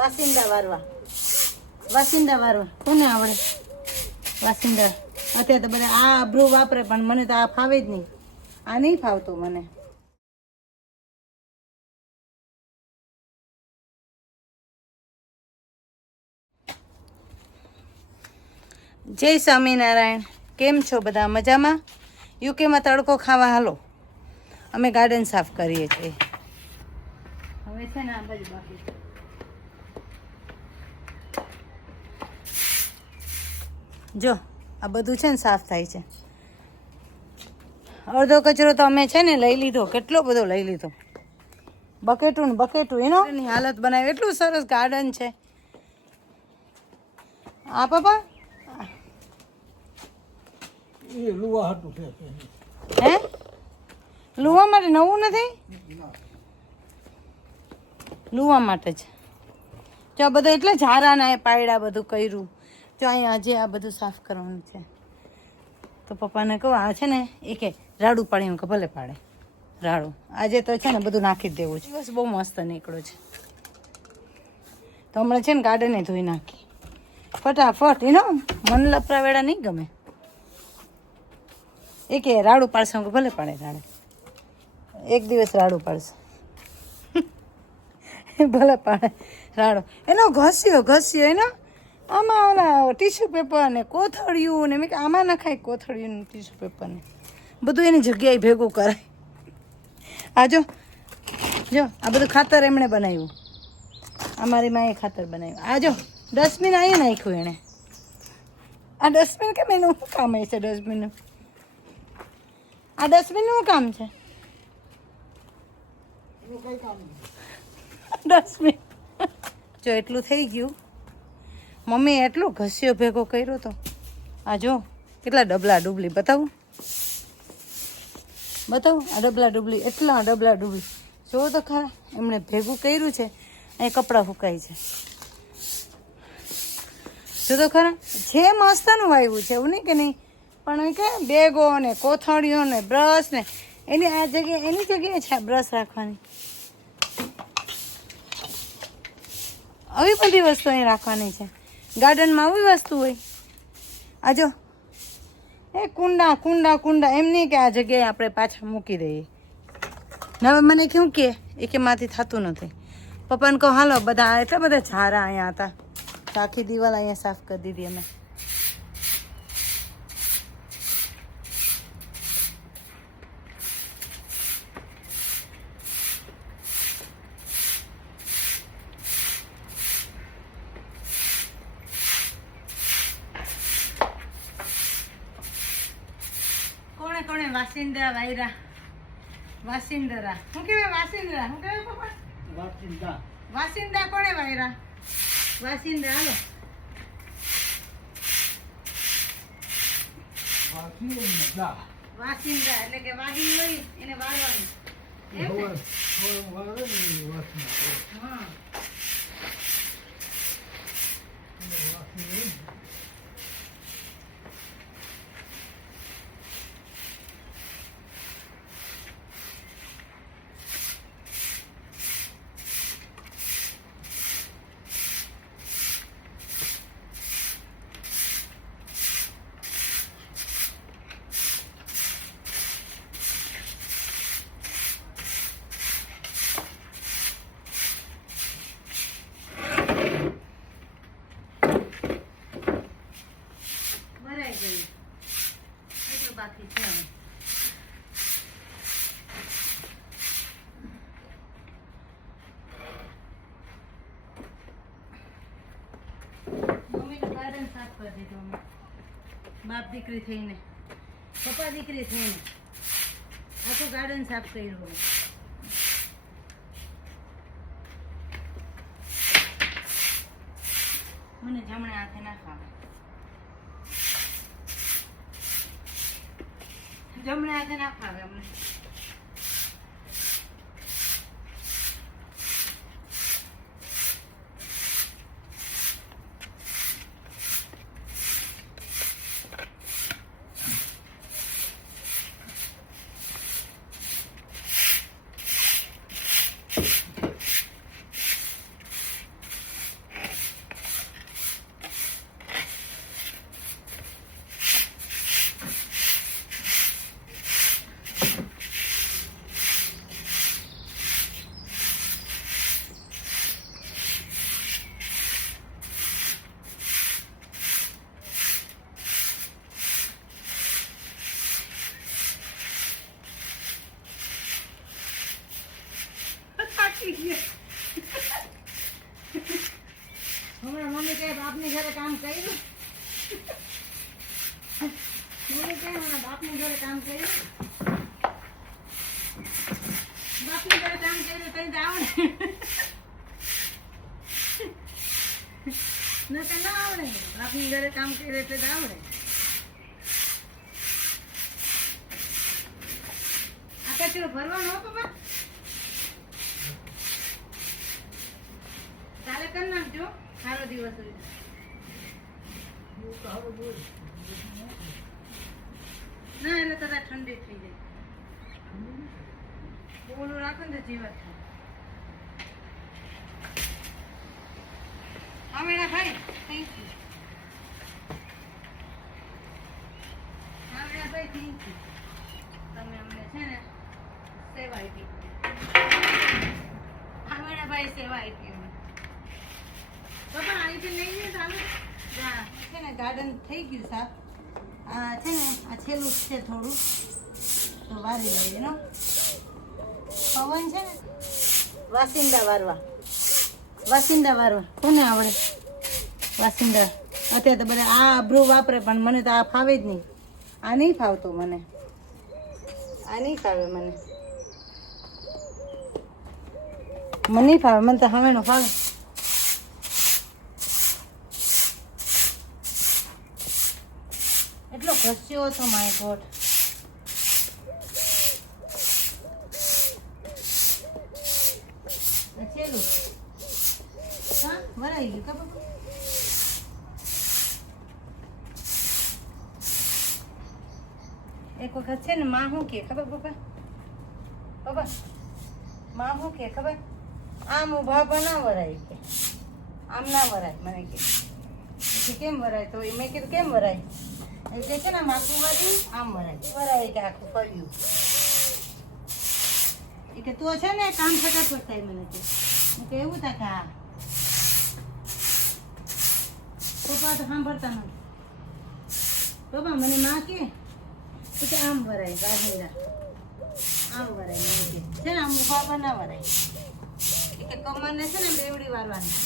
વાસિંદા વારવા કોને આવડે વાસિંદા? અત્યારે તો બધા આ આબરૂ વાપરે, પણ મને તો આ ફાવે જ નહીં. આ નહીં ફાવતું મને. જય સ્વામિનારાયણ. કેમ છો બધા? મજામાં? યુકેમાં તડકો ખાવા હાલો. અમે ગાર્ડન સાફ કરીએ છીએ. હવે છે ને આ બાજુ બાકી. જો આ બધું છે ને સાફ થાય છે. અડધો કચરો તો અમે છે ને લઈ લીધો, કેટલો બધો લઈ લીધો. બકેટું ને બકેટું એનો એની હાલત બનાવી. એટલું સરસ ગાર્ડન છે. આ પપ્પા હે લુવા માટે નવું નથી, લુવા માટે જ. જો આ બધું એટલે ઝારાના એ પાયડા બધું કર્યું. જો અહીંયા આજે આ બધું સાફ કરવાનું છે. તો પપ્પાને કહું આ છે ને એ કે રાડું પાડી, કે ભલે પાડે રાડું. આજે તો છે ને બધું નાખી જ દેવું છે. બસ બહુ મસ્ત નીકળ્યો છે. તો હમણાં છે ને ગાર્ડને ધોઈ નાખી ફટાફટ. એનો મન લપરા વેળા નહીં ગમે. એ કે રાડું પાડશે, કે ભલે પાડે રાડે. એક દિવસ રાડું પાડશે, ભલે પાડે રાડો. એનો ઘસ્યો એનો આમાં ઓલા ટીશ્યુ પેપર ને કોથળિયું ને. મેં કે આમાં નખાય કોથળિયું ને ટીશ્યુ પેપર ને બધું એની જગ્યાએ ભેગું કરાય. આ જો આ બધું ખાતર એમણે બનાવ્યું. અમારી માએ ખાતર બનાવ્યું. આ જો ડસ્ટબિન અહીંયા નાખ્યું એણે. આ ડસ્ટબિન કેમ એનું શું કામ છે? ડસ્ટબિનનું આ ડસ્ટબિનનું શું કામ છે? ડસ્ટબિન જો એટલું થઈ ગયું. મમ્મીએ એટલો ઘસ્યો ભેગો કર્યો તો. આ જો કેટલા ડબલા ડુબલી. બતાવું આ ડબલા ડુબલી, એટલા ડબલા ડુબલી. જો તો ખરા એમણે ભેગું કર્યું છે. અહીં કપડાં ફૂંકાય છે. જો તો ખરા જે મસ્તનું વાવ્યું છે એવું નહીં કે નહીં, પણ કે બેગો ને કોથળીઓ ને બ્રશ ને એની આ જગ્યાએ એની જગ્યાએ છે બ્રશ રાખવાની. આવી બધી વસ્તુ અહીં રાખવાની છે. ગાર્ડનમાં આવી વસ્તુ હોય. આ જો એ કુંડા એમ નહીં કે આ જગ્યાએ આપણે પાછા મૂકી દઈએ. હવે મને કેવું કે એ કે માંથી થતું નથી. પપ્પાને કહો હાલો, બધા એટલા બધા ઝારા અહીંયા હતા તો આખી દિવાલ અહીંયા સાફ કરી દીધી અમે. કોણે વાસિંદા વાયરા? વાસિંદરા શું કહેવાય? વાસિંદરા શું કહેવાય પપ્પા? વાસિંદા કોણે વાયરા? વાસિંદા. હાલો વાસિંદા એટલે કે વાગી હોય એને વાળવાનું. હા બાકી છે. મમ્મીને ગાર્ડન સાફ કરી દીધું. બાપ દીકરી થઈને, પપ્પા દીકરી થઈને આખું ગાર્ડન સાફ કર્યું. મને જમણે હાથે ના ખાવે. જમણે હાથે ના ફાવે અમને. થાકી ગયા. હમણાં મમ્મી કહે બાપની ઘરે કામ કર્યું. મમ્મી કહે હમણાં બાપની ઘરે કામ કર્યું. બાપની ઘરે કામ કર્યું તો આવડે. નકર ના આવડે. બાપની ઘરે કામ કર્યું એટલે જ આવડે. આ કચરો ભરવાનો હો પપ્પા. કાલે કરી નાખજો. સારો દિવસ હોય. ના એટલે તરત ઠંડી થઈ જાય. ઓલું રાખો ને તો જીવત થાય. આમેડા ભાઈ થેન્ક યુ. આમેડા ભાઈ થેન્ક યુ. તમે અમને છે ને સેવા આપી. આમેડા ભાઈ સેવા આપી અમને. પપ્પા અહીંથી લઈ લે ચાલો. છે ને ગાર્ડન થઈ ગયું સાફ. આ છે ને આ છેલ્લું છે થોડું તો વારી લઈએ એનો પવન છે ને. વાસિંદા વારવા કોને આવડે વાસિંદા? અત્યારે તો બધા આ આબરૂ વાપરે પણ મને તો આ ફાવે જ નહીં. આ નહીં ફાવતો મને. આ નહીં ફાવે મને નહીં ફાવે. મને તો હવેનો ફાવે. એટલો ઘસ્યો હતો માય ગોડ. છેલ્લું હા ભરાઈ ગયું ખબર. એક વખત છે ને માં શું કે ખબર પપ્પા માં શું કે ખબર? આમ ઉભા ના વરાય કે આમ ના વરાય. મને કે કેમ વરાય? તો મેં કીધું કેમ વરાય? એટલે છે ને માથું વાળી આમ વરાય કે આખું ફર્યું. એ કે તું છે ને કામ ફટાફટ થાય. મને કે એવું થાય કે હા. પપ્પા તો સાંભળતા નથી. પપ્પા મને માં કે આમ વરાય ગાંધીના આમ વરાય. મને કે છે ને આમ ઉભા પર ના વરાય. એ કે કમરને છે ને બેવડી વારવાની.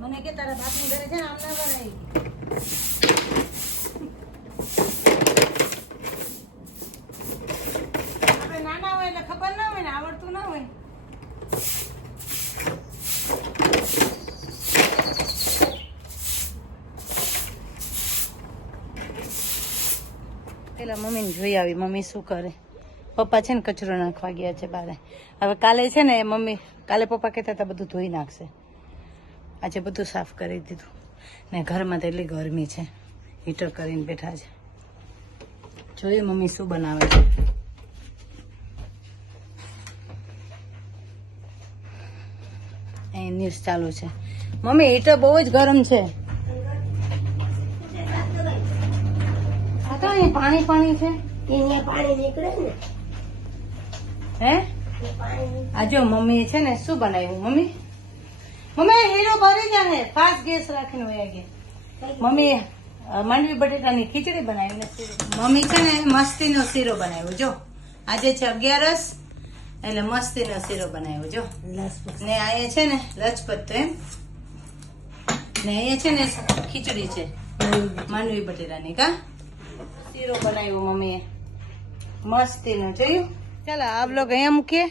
મને કે તારા બાપની ઘરે છે ને આમ ના વરાય. આપણે નાના હોય એટલે ખબર ના હોય ને આવડતું ના હોય. પેલા મમ્મીને જોઈ આવી મમ્મી શું કરે. પપ્પા છે ને કચરો નાખવા ગયા છે બારે. હવે કાલે છે ને મમ્મી કાલે પપ્પા કહેતા હતા બધું ધોઈ નાખશે. આજે બધું સાફ કરી દીધું ને ઘરમાં તો એટલી ગરમી છે. હીટર કરીને બેઠા છે. જોઈએ મમ્મી શું બનાવે છે. અહીં ન્યૂઝ ચાલુ છે. મમ્મી હીટર બહુ જ ગરમ છે. આ તો અહીં પાણી છે. અહીંયા પાણી નીકળે ને. હે આ જો મમ્મી છે ને શું બનાવ્યું? મમ્મી હીરો ભરી જાય. ફાસ્ટ ગેસ રાખીને વયા ગયા. મમ્મી માંડવી બટેટાની ખીચડી બનાવી ને મમ્મી છે ને મસ્તીનો શીરો બનાવ્યો. જો આજે છે 11 એટલે મસ્તીનો શીરો બનાવ્યો. જો ને અહીંયા છે ને લજપત તો એમ ને અહીંયા છે ને ખીચડી છે માંડવી બટેટાની. કા શીરો બનાવ્યો મમ્મીએ મસ્તીનો. જોયું? ચાલો આ બ્લોગ અહીંયા મૂકીએ.